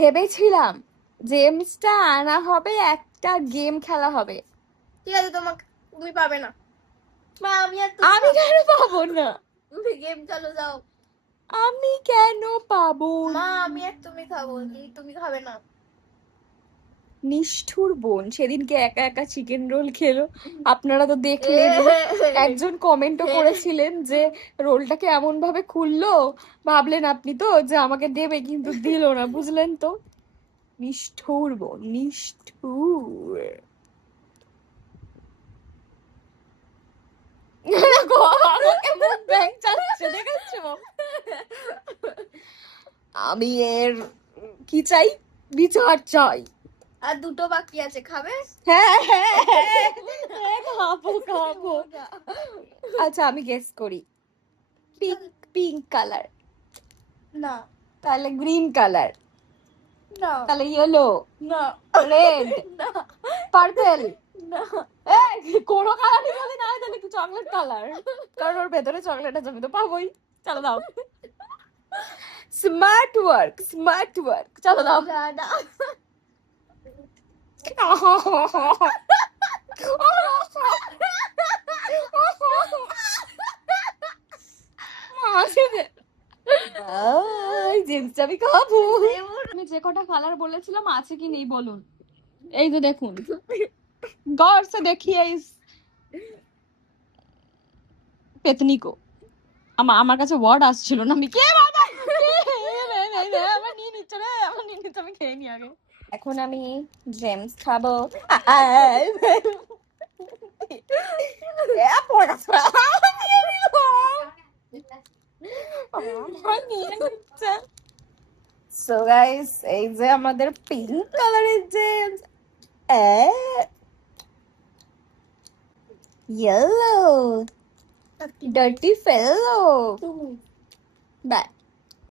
ভেবেছিলাম জেমসটা আনা হবে, একটা গেম খেলা হবে। ঠিক আছে, তুমি পাবে না মা, আমি আমি কেন পাবো না? তুমি গেম খেলো যাও। আমি কেন পাবো মা, না? আমি আর তুমি খাবো, তুমি খাবে না। নিষ্ঠুর বোন সেদিনকে একা একা চিকেন রোল খেলো। আপনারা তো দেখলেন, একজন কমেন্টও করেছিলেন যে রোলটাকে এমন ভাবে খুললো, ভাবলেন আপনি তো যে আমাকে দেবে, কিন্তু দিল না, বুঝলেন তো? নিষ্ঠুর বোন, নিষ্ঠুর। দেখো, আমাকে মুখ ব্যাং চাচ্ছে, দেখেছো? আমি এর কি চাই? বিচার চাই। আর দুটো বাকি আছে, খাবে? হ্যাঁ হ্যাঁ হ্যাঁ, খাবো খাবো। আচ্ছা আমি গেস করি, পিঙ্ক, পিঙ্ক কালার। না তাহলে গ্রিন কালার, না তাহলে ইয়েলো, না রেড, না পার্পল। না। কোনো কালারই যদি না হয় তাহলে কি চকলেট কালার? কারণ ওর ভেতরে চকলেট আছে, আমি তো পাবোই। চলো দাও। স্মার্ট ওয়ার্ক, স্মার্ট ওয়ার্ক, চলো দাও। না না। জেমসটা আমি খাবো। আমি যে কটা কালার বলেছিলাম আছে কি নেই বলুন। এই যে দেখুন, गौर से देखिए इस পেতনি কো। আমার কাছে ওয়ার্ড আসছিল না, আমি কে বাবা, আমার নিয়ে নিচ্ছে রে, আমার নিয়ে নিচ্ছে, আমি খেয়ে নি আগে। এখন আমি জেমস খাবো। সো গাইস, এই যে আমাদের পিঙ্ক কালারের gems, yellow, dirty fellow. By.